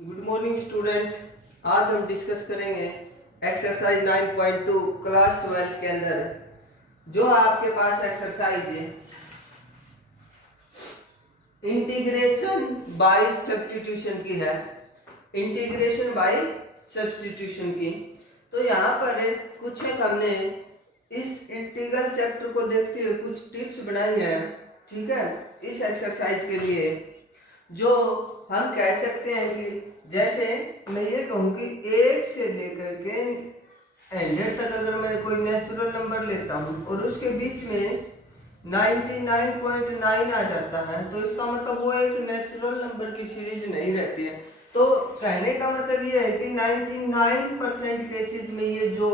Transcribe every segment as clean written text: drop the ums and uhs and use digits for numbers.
Good morning student. आज हम discuss करेंगे एक्सरसाइज 9.2 क्लास 12 के अंदर जो आपके पास एक्सरसाइज है इंटीग्रेशन बाय सब्स्टिट्यूशन की है। इंटीग्रेशन बाय सब्स्टिट्यूशन की तो यहाँ पर कुछ एक हमने इस इंटीग्रल चैप्टर को देखते हुए कुछ टिप्स बनाई है, ठीक है, इस एक्सरसाइज के लिए। जो हम कह सकते हैं कि जैसे मैं ये कहूँ कि 1 से लेकर के 100 तक अगर मैं कोई नेचुरल नंबर लेता हूँ और उसके बीच में 99.9 आ जाता है तो इसका मतलब वो एक नेचुरल नंबर की सीरीज नहीं रहती है। तो कहने का मतलब ये है कि 99% केसेज में ये जो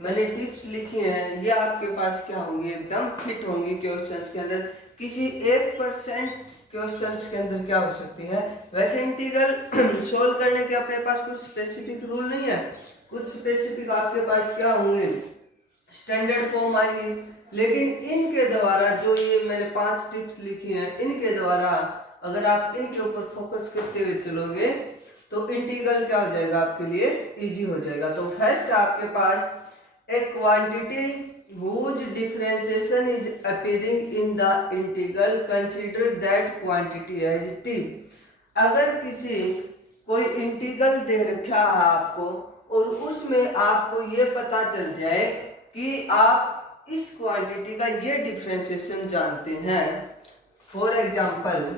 मैंने टिप्स लिखी हैं ये आपके पास क्या होंगी, एकदम फिट होंगी क्वेश्चंस के अंदर। किसी 1% क्वेश्चंस के अंदर क्या हो सकती है। वैसे इंटीग्रल सोल्व करने के अपने पास कुछ स्पेसिफिक रूल नहीं है, कुछ स्पेसिफिक आपके पास क्या होंगे, स्टैंडर्ड फॉर्म आएंगे। लेकिन इनके द्वारा जो ये मैंने 5 टिप्स लिखी हैं इनके द्वारा अगर आप इनके ऊपर फोकस करते हुए चलोगे तो इंटीग्रल क्या हो जाएगा, आपके लिए इजी हो जाएगा। तो फर्स्ट आपके पास a quantity whose differentiation is appearing in the integral, consider that quantity as t। अगर किसी कोई इंटीग्रल दे रखा है आपको और उसमें आपको ये पता चल जाए कि आप इस क्वांटिटी का ये डिफरेंशिएशन जानते हैं। फॉर एग्जांपल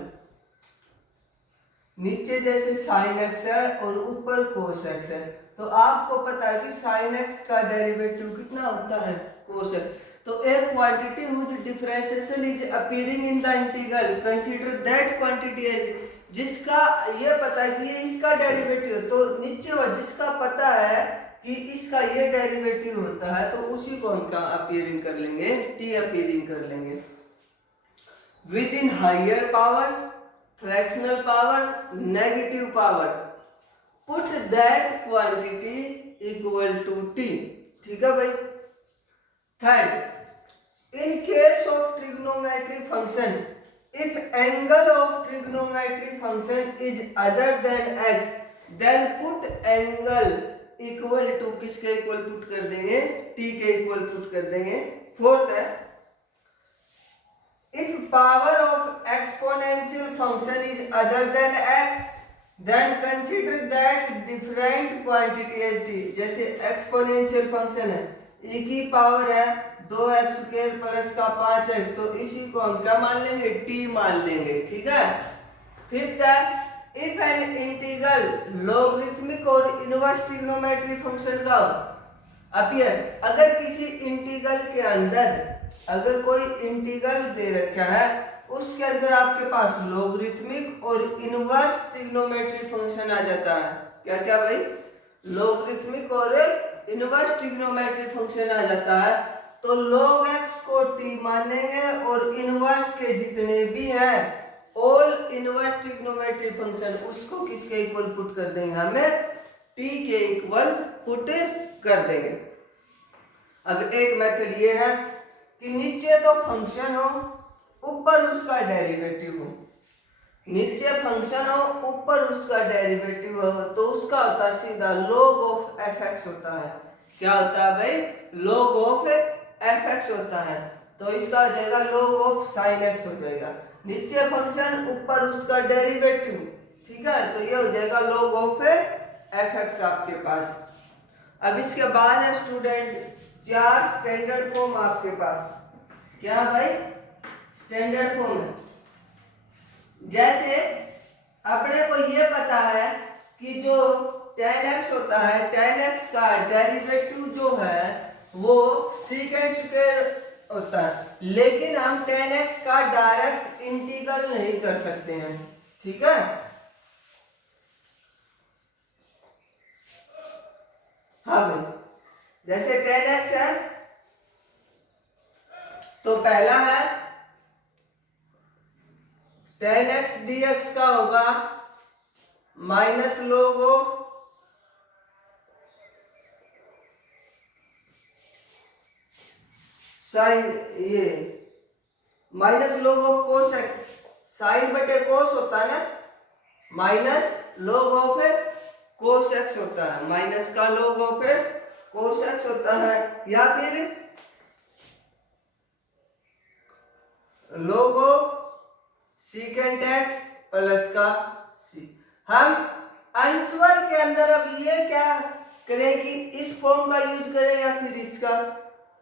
नीचे जैसे sin x है और ऊपर cos x है तो आपको पता है कि sin x का डेरिवेटिव कितना होता है, cos x। तो एक quantity whose differentiation is appearing in the integral, consider that quantity as, जिसका ये पता है कि ये इसका डेरिवेटिव है तो नीचे और जिसका पता है कि इसका ये डेरिवेटिव होता है तो उसी को हम क्या अपीयरिंग कर लेंगे, t अपीयरिंग कर लेंगे। Within higher power, fractional power, negative power, put that quantity equal to t, ठीक है भाई। Third, in case of trigonometry function if angle of trigonometry function is other than x then put angle equal to, किसके equal put कर देंगे, t के equal put कर देंगे। Fourth है, if power of exponential function is other than x then consider that different quantity as t। जैसे exponential function है, e की पावर है 2x स्क्वायर प्लस का 5x तो इसी को हम क्या मान लेंगे, t मान लेंगे, ठीक है। फिफ्थ है, if an integral logarithmic और इनवर्स ट्रिग्नोमेट्री फंक्शन का अपीयर, अगर किसी इंटीग्रल के अंदर अगर कोई इंटीग्रल दे रखा है उसके अंदर आपके पास लोगरिथमिक और इनवर्स ट्रिग्नोमेट्री फंक्शन आ जाता है। क्या क्या भाई, लोगरिथमिक और इनवर्स ट्रिग्नोमेट्री फंक्शन आ जाता है तो log x को t मानेंगे और इनवर्स के जितने भी हैं ऑल इनवर्स ट्रिग्नोमेट्री फंक्शन उसको किसके इक्वल पुट कर देंगे, हमें t के इक्वल पुट कर देंगे। अब एक मेथड ये है कि नीचे तो फंक्शन हो ऊपर उसका डेरिवेटिव हो, नीचे फंक्शन हो ऊपर उसका डेरिवेटिव हो तो उसका होता है सीधा log ऑफ fx होता है। क्या होता है भाई, log ऑफ fx होता है तो इसका हो जाएगा log ऑफ sin x हो जाएगा। नीचे फंक्शन ऊपर उसका डेरिवेटिव, ठीक है, तो ये हो जाएगा log ऑफ fx आपके पास। अब इसके बाद है स्टूडेंट 4 स्टैंडर्ड फॉर्म आपके पास। क्या भाई, स्टैंडर्ड फॉर्म है। जैसे अपने को ये पता है कि जो tan x होता है tan x का डेरिवेटिव जो है वो secant स्क्वायर होता है, लेकिन हम tan x का डायरेक्ट इंटीग्रल नहीं कर सकते हैं, ठीक है। हाँ भाई, जैसे tan x है तो पहला है tan x dx का होगा माइनस log ऑफ साइन, ये minus log of cos x, sine बटे cos होता है ना, minus log of cos x होता है, माइनस का log ऑफ cos x होता है, या फिर log of secant x plus का c। हम आंसर के अंदर अब ये क्या करें कि इस फॉर्म का यूज करें या फिर इसका,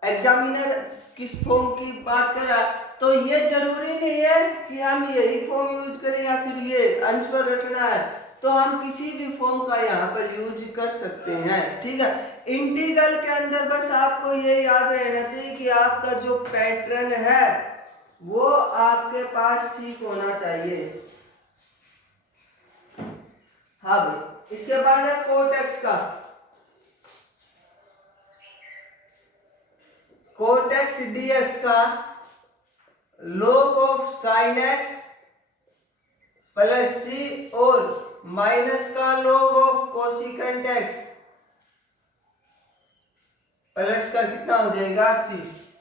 एग्जामिनर किस फॉर्म की बात कर रहा है, तो ये जरूरी नहीं है कि हम यही फॉर्म यूज करें या फिर ये आंसर रटना है, तो हम किसी भी फॉर्म का यहाँ पर यूज कर सकते हैं। ठीक है, इंटीग्रल के अंदर बस आपको ये याद रहना चाहिए कि आपका जो पैटर्न है वो आपके पास ठीक होना चाहिए। हाँ भाई, इसके बाद है कोट एक्स का, कोट एक्स डी एक्स का log of sine x plus C और माइनस का log of cosecant x plus का कितना हो जाएगा सी।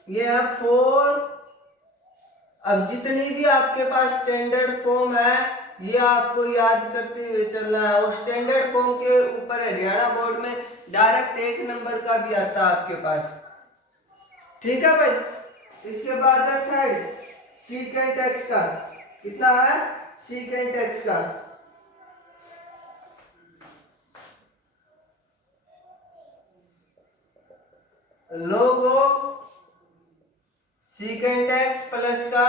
ये है 4। अब जितनी भी आपके पास स्टैंडर्ड फॉर्म है ये आपको याद करते हुए चलना है, और स्टैंडर्ड फॉर्म के ऊपर हरियाणा बोर्ड में डायरेक्ट 1 नंबर का भी आता है आपके पास। ठीक है भाई, इसके बाद है थर्ड सीकेंट एक्स का, कितना है सीकेंट एक्स का log of secant x plus का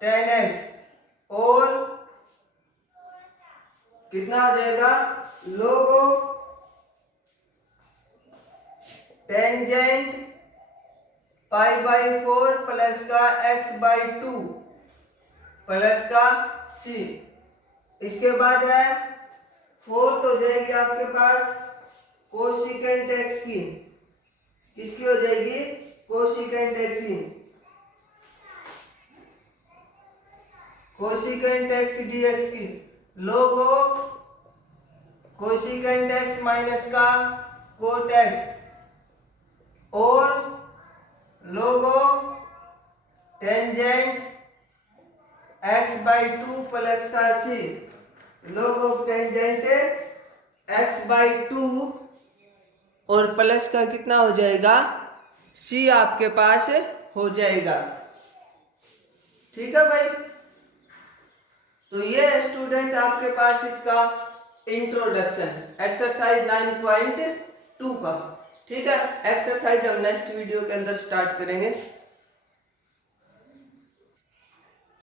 टेन एक्स और कितना हो जाएगा log of tangent pi by 4 plus का x बाई 2 प्लस का c। इसके बाद है फोर्थ हो जाएगी आपके पास कोसिकेंट x की, किसकी हो जाएगी कोसिकेंट x की, कोसिकेंट x dx की log of cosecant x minus का कोट x और log of tangent x by 2 plus का c, log of tangent x by 2 और प्लस का कितना हो जाएगा c आपके पास हो जाएगा। ठीक है भाई, तो ये स्टूडेंट आपके पास इसका इंट्रोडक्शन एक्सरसाइज 9.2 का। ठीक है, एक्सरसाइज हम नेक्स्ट वीडियो के अंदर स्टार्ट करेंगे।